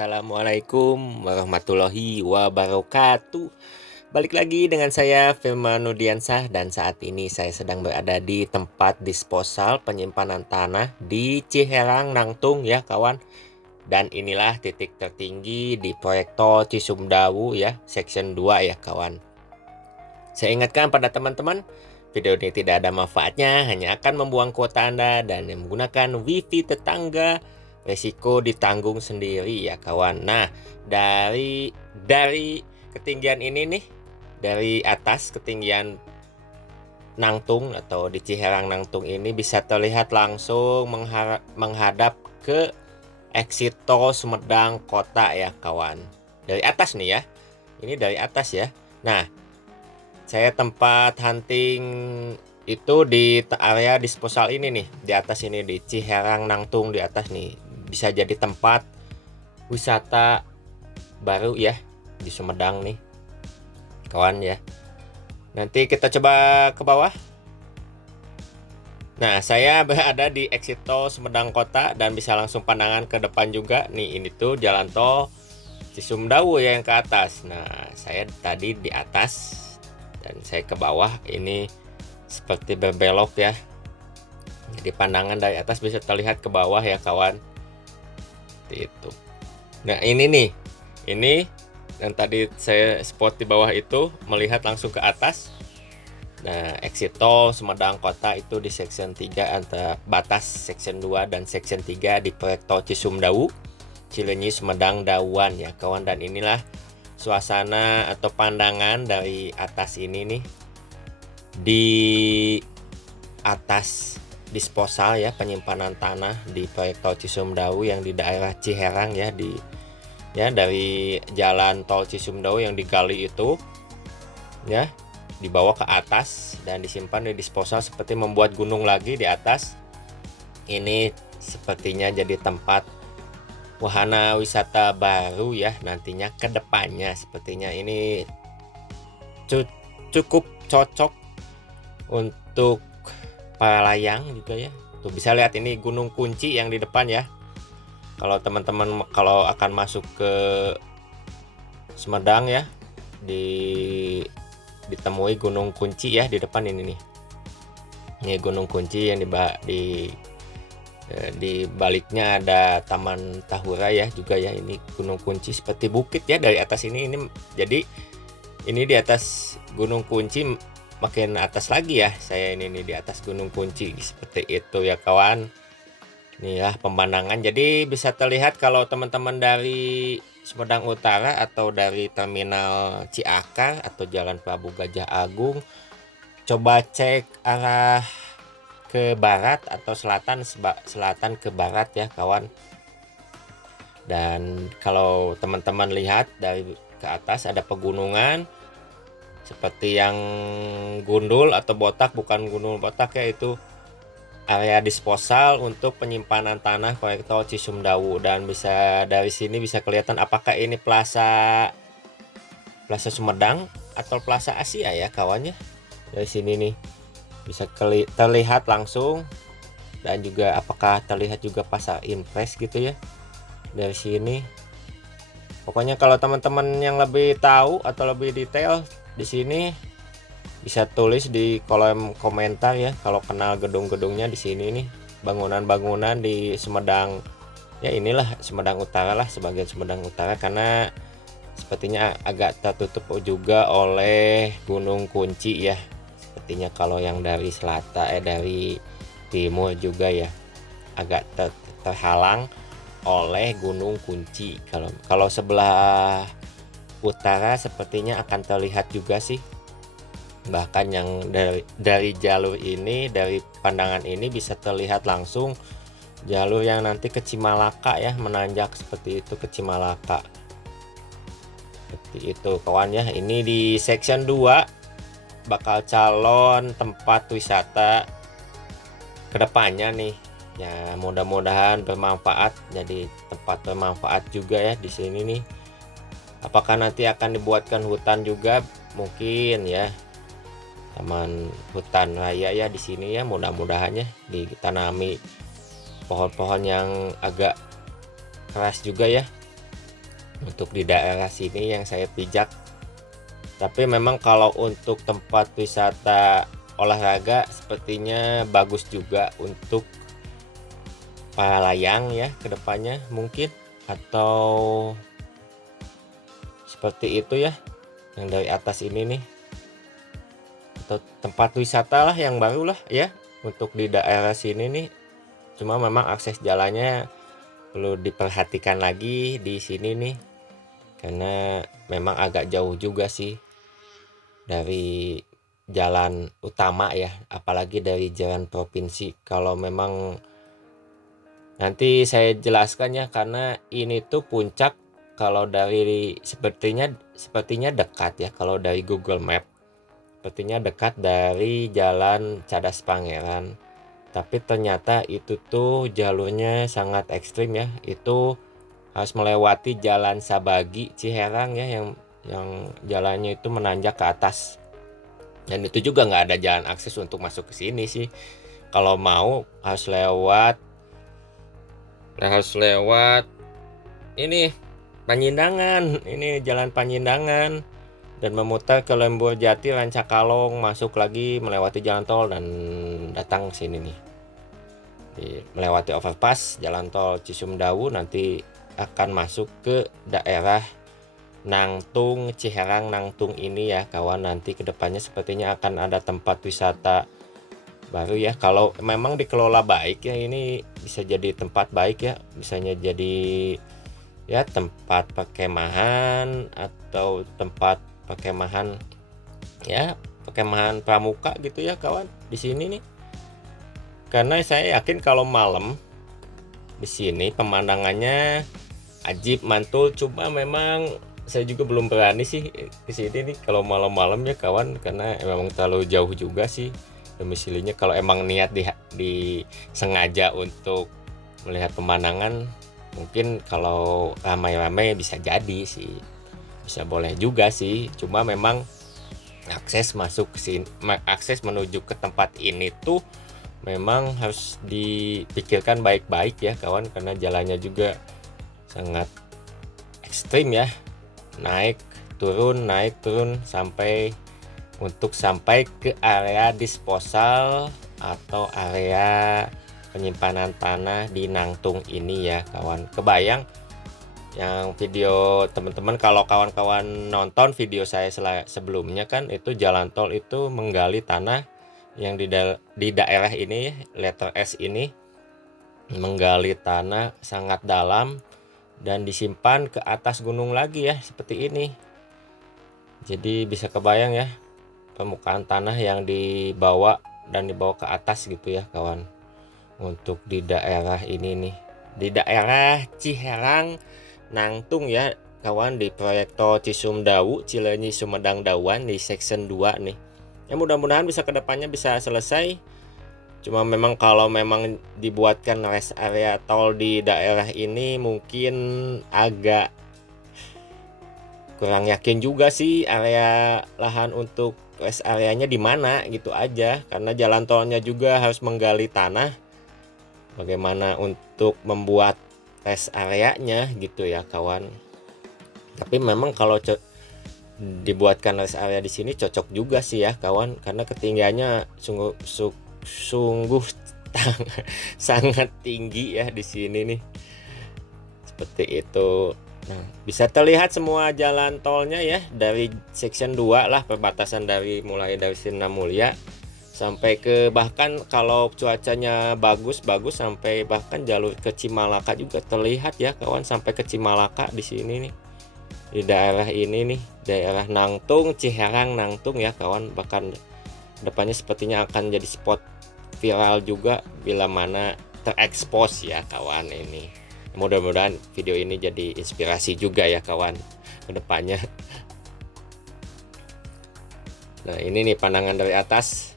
Assalamualaikum warahmatullahi wabarakatuh. Balik lagi dengan saya Firman Nudiansah, dan saat ini saya sedang berada di tempat disposal penyimpanan tanah di Ciherang Nangtung ya kawan. Dan inilah titik tertinggi di proyek tol Cisumdawu ya, section 2 ya kawan. Saya ingatkan pada teman-teman, video ini tidak ada manfaatnya, hanya akan membuang kuota Anda, dan yang menggunakan wifi tetangga resiko ditanggung sendiri ya kawan. Nah, dari ketinggian ini nih, dari atas ketinggian Nangtung atau di Ciherang Nangtung ini bisa terlihat langsung menghadap ke exit tol Sumedang Kota ya kawan. Dari atas nih ya. Ini dari atas ya. Nah, saya tempat hunting itu di area disposal ini nih, di atas ini di Ciherang Nangtung di atas nih. Bisa jadi tempat wisata baru ya di Sumedang nih kawan ya. Nanti kita coba ke bawah. Nah, saya berada di exit tol Sumedang Kota dan bisa langsung pandangan ke depan juga nih. Ini tuh jalan tol Cisumdawu yang ke atas. Nah, saya tadi di atas dan saya ke bawah, ini seperti berbelok ya. Jadi pandangan dari atas bisa terlihat ke bawah ya kawan. Itu. Nah, ini nih. Ini yang tadi saya spot di bawah itu melihat langsung ke atas. Nah, exit tol Sumedang Kota itu di section 3 antara batas section 2 dan section 3 di proyek tol Cisumdawu, Cileunyi Sumedang Dawuan ya kawan. Dan inilah suasana atau pandangan dari atas ini nih, di atas disposal ya penyimpanan tanah di proyek tol Cisumdawu yang di daerah Ciherang ya, dari jalan tol Cisumdawu yang digali itu ya, dibawa ke atas dan disimpan di disposal seperti membuat gunung lagi di atas. Ini sepertinya jadi tempat wahana wisata baru ya nantinya ke depannya. Sepertinya ini cukup cocok untuk para layang juga ya. Tuh bisa lihat ini gunung kunci yang di depan ya. Kalau teman-teman kalau akan masuk ke Sumedang ya, ditemui gunung kunci ya di depan ini nih. Ini gunung kunci yang di baliknya ada Taman Tahura ya juga ya. Ini gunung kunci seperti bukit ya dari atas ini. Jadi ini di atas gunung kunci, makin atas lagi ya. Saya ini nih di atas gunung kunci seperti itu ya kawan. Nih ya pemandangan. Jadi bisa terlihat kalau teman-teman dari Sumedang Utara atau dari terminal Ciakar atau Jalan Prabu Gajah Agung, coba cek arah ke barat atau selatan ke barat ya kawan. Dan kalau teman-teman lihat dari ke atas ada pegunungan seperti yang gundul atau botak, bukan gundul botak ya, itu area disposal untuk penyimpanan tanah proyek tol Cisumdawu. Dan bisa dari sini bisa kelihatan apakah ini Plaza Sumedang atau Plaza Asia ya kawannya. Dari sini nih bisa terlihat langsung, dan juga apakah terlihat juga Pasar Impres gitu ya dari sini. Pokoknya kalau teman-teman yang lebih tahu atau lebih detail di sini bisa tulis di kolom komentar ya kalau kenal gedung-gedungnya di sini nih, bangunan-bangunan di Sumedang ya. Inilah Sumedang Utara lah, sebagian Sumedang Utara, karena sepertinya agak tertutup juga oleh gunung kunci ya. Sepertinya kalau yang dari selatan dari timur juga ya agak terhalang oleh gunung kunci. Kalau sebelah utara sepertinya akan terlihat juga sih. Bahkan yang dari jalur ini, dari pandangan ini bisa terlihat langsung jalur yang nanti ke Cimalaka ya, menanjak seperti itu ke Cimalaka. Seperti itu kawan ya. Ini di section 2 bakal calon tempat wisata kedepannya nih. Ya mudah-mudahan bermanfaat, jadi tempat bermanfaat juga ya di sini nih. Apakah nanti akan dibuatkan hutan juga mungkin ya, taman hutan raya ya di sini ya, mudah-mudahannya ditanami pohon-pohon yang agak keras juga ya. untuk di daerah sini yang saya pijak. Tapi memang kalau untuk tempat wisata olahraga sepertinya bagus juga untuk para layang ya kedepannya mungkin, atau seperti itu ya yang dari atas ini nih, atau tempat wisata lah yang baru lah ya untuk di daerah sini nih. Cuma memang akses jalannya perlu diperhatikan lagi di sini nih, karena memang agak jauh juga sih dari jalan utama ya, apalagi dari jalan provinsi. Kalau memang nanti saya jelaskan ya, karena ini tuh puncak kalau dari sepertinya dekat ya, kalau dari Google Map sepertinya dekat dari jalan Cadas Pangeran. Tapi ternyata itu tuh jalurnya sangat ekstrim ya. Itu harus melewati jalan Sabagi Ciherang ya, yang jalannya itu menanjak ke atas. Dan itu juga nggak ada jalan akses untuk masuk ke sini sih. Kalau mau harus lewat ini Panjindangan, ini jalan Panjindangan, dan memutar ke Lembur Jati, Rancakalong, masuk lagi melewati jalan tol dan datang sini nih. Melewati overpass jalan tol Cisumdawu, nanti akan masuk ke daerah Nangtung, Ciherang Nangtung ini ya kawan. Nanti kedepannya sepertinya akan ada tempat wisata baru ya, kalau memang dikelola baik ya, ini bisa jadi tempat baik ya, misalnya jadi ya tempat perkemahan atau tempat perkemahan ya, perkemahan pramuka gitu ya kawan di sini nih. Karena saya yakin kalau malam di sini pemandangannya ajib mantul, cuma memang saya juga belum berani sih ke sini nih kalau malam-malam ya kawan, karena memang terlalu jauh juga sih domisilinya. Kalau emang niat di sengaja untuk melihat pemandangan, mungkin kalau ramai-ramai bisa jadi sih, bisa boleh juga sih. Cuma memang akses masuk ke sini, akses menuju ke tempat ini tuh memang harus dipikirkan baik-baik ya kawan, karena jalannya juga sangat ekstrim ya, naik turun sampai ke area disposal atau area penyimpanan tanah di Nangtung ini ya kawan. Kebayang yang video teman-teman, kalau kawan-kawan nonton video saya sebelumnya kan, itu jalan tol itu menggali tanah yang di daerah ini, letter S ini, menggali tanah sangat dalam dan disimpan ke atas gunung lagi ya, seperti ini. Jadi bisa kebayang ya permukaan tanah yang dibawa ke atas gitu ya kawan. Untuk di daerah ini nih, di daerah Ciherang Nangtung ya kawan, di proyek tol Cisumdawu Cileunyi Sumedang Dawan di section 2 nih. Ya mudah-mudahan bisa kedepannya bisa selesai. Cuma memang kalau memang dibuatkan rest area tol di daerah ini, mungkin agak kurang yakin juga sih area lahan untuk rest areanya di mana gitu aja, karena jalan tolnya juga harus menggali tanah. Bagaimana untuk membuat rest areanya gitu ya kawan. Tapi memang kalau dibuatkan rest area di sini cocok juga sih ya kawan, karena ketinggiannya sungguh sangat tinggi ya di sini nih. Seperti itu. Nah, bisa terlihat semua jalan tolnya ya dari section 2 lah, perbatasan mulai dari Sirna Mulia sampai ke, bahkan kalau cuacanya bagus sampai bahkan jalur ke Cimalaka juga terlihat ya kawan, sampai ke Cimalaka di sini nih. Di daerah ini nih, daerah Nangtung, Ciherang Nangtung ya kawan. Bahkan depannya sepertinya akan jadi spot viral juga bila mana terekspos ya kawan ini. Mudah-mudahan video ini jadi inspirasi juga ya kawan ke depannya. Nah, ini nih pandangan dari atas.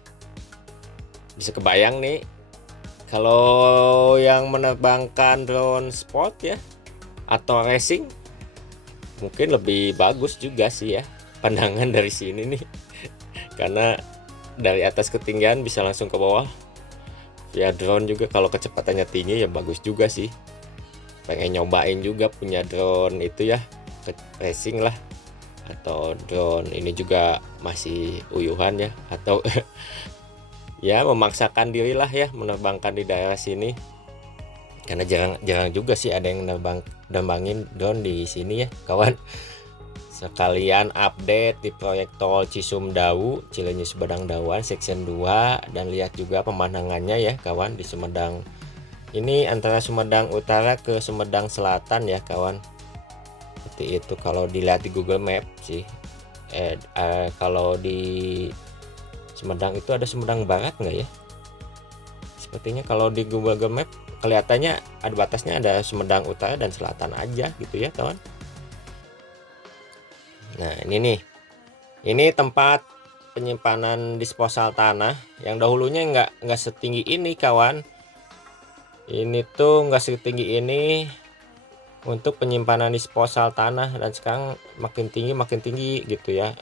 Bisa kebayang nih kalau yang menerbangkan drone sport ya atau racing, mungkin lebih bagus juga sih ya pandangan dari sini nih. Karena dari atas ketinggian bisa langsung ke bawah. Ya drone juga kalau kecepatannya tinggi ya bagus juga sih. Pengen nyobain juga punya drone itu ya. racing lah, atau drone ini juga masih uyuhan ya, atau ya memaksakan diri lah ya menerbangkan di daerah sini, karena jarang juga sih ada yang nerbangin drone di sini ya kawan. Sekalian update di proyek tol Cisumdawu, Cileunyi Sumedang Dawan section 2, dan lihat juga pemandangannya ya kawan di Sumedang. Ini antara Sumedang Utara ke Sumedang Selatan ya kawan. Seperti itu kalau dilihat di Google Map sih. Kalau di Sumedang itu ada Sumedang Barat nggak ya? Sepertinya kalau di Google Map kelihatannya ada batasnya, ada Sumedang Utara dan Selatan aja gitu ya kawan. Nah ini nih, ini tempat penyimpanan disposal tanah yang dahulunya nggak setinggi ini kawan. Ini tuh nggak setinggi ini untuk penyimpanan disposal tanah, dan sekarang makin tinggi gitu ya,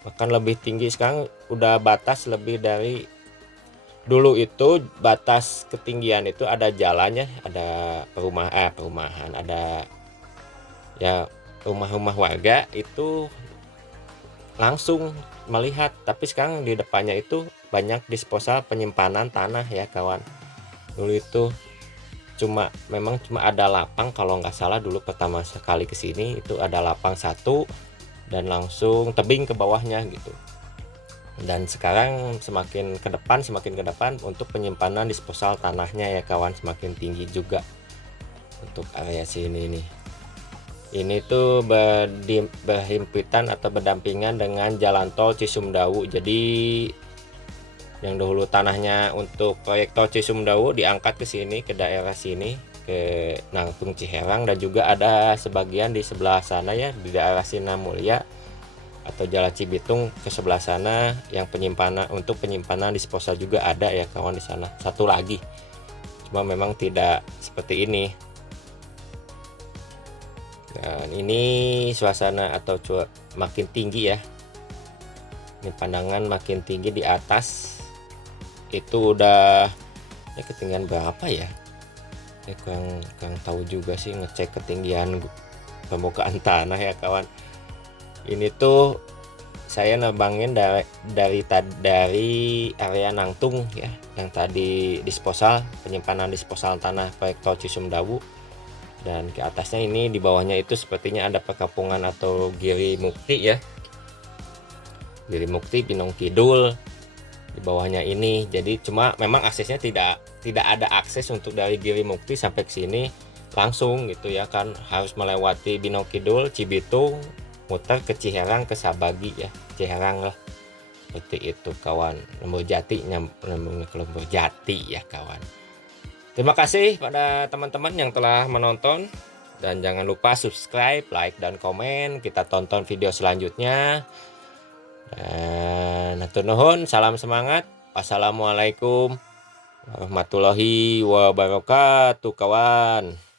bahkan lebih tinggi sekarang. Udah batas lebih dari dulu. Itu batas ketinggian itu ada jalannya, ada perumahan, ada ya rumah-rumah warga itu langsung melihat, tapi sekarang di depannya itu banyak disposal penyimpanan tanah ya kawan. Dulu itu memang cuma ada lapang, kalau nggak salah dulu pertama sekali kesini itu ada lapang satu dan langsung tebing ke bawahnya gitu. Dan sekarang semakin ke depan untuk penyimpanan disposal tanahnya ya kawan, semakin tinggi juga untuk area sini nih. Ini tuh berhimpitan atau berdampingan dengan jalan tol Cisumdawu. Jadi yang dahulu tanahnya untuk proyek tol Cisumdawu diangkat ke sini, ke daerah sini, ke Nangtung Ciherang, dan juga ada sebagian di sebelah sana ya, di daerah Sinamulya atau Jalan Cibitung ke sebelah sana, yang untuk penyimpanan disposal juga ada ya kawan di sana. Satu lagi, cuma memang tidak seperti ini. Dan ini suasana atau makin tinggi ya. Ini pandangan makin tinggi di atas. Itu udah ya ketinggian berapa ya? Kurang tahu juga sih ngecek ketinggian permukaan tanah ya kawan. Ini tuh saya nebangin dari area Nangtung ya, yang tadi penyimpanan disposal tanah proyek tol Cisumdawu. Dan ke atasnya ini, di bawahnya itu sepertinya ada perkampungan atau Giri Mukti ya, Giri Mukti, Pinong Kidul di bawahnya ini. Jadi cuma memang aksesnya tidak ada akses untuk dari Giri Mukti sampai ke sini langsung gitu ya kan, harus melewati Pinong Kidul, Cibitung, muter ke Ciherang, ke Sabagi ya, Ciherang lah, seperti itu kawan. Lembur Jati, nyambung ke Lembur Jati ya kawan. Terima kasih pada teman-teman yang telah menonton, dan jangan lupa subscribe, like, dan komen. Kita tonton video selanjutnya. Dan hatur nuhun, salam semangat. Wassalamualaikum warahmatullahi wabarakatuh kawan.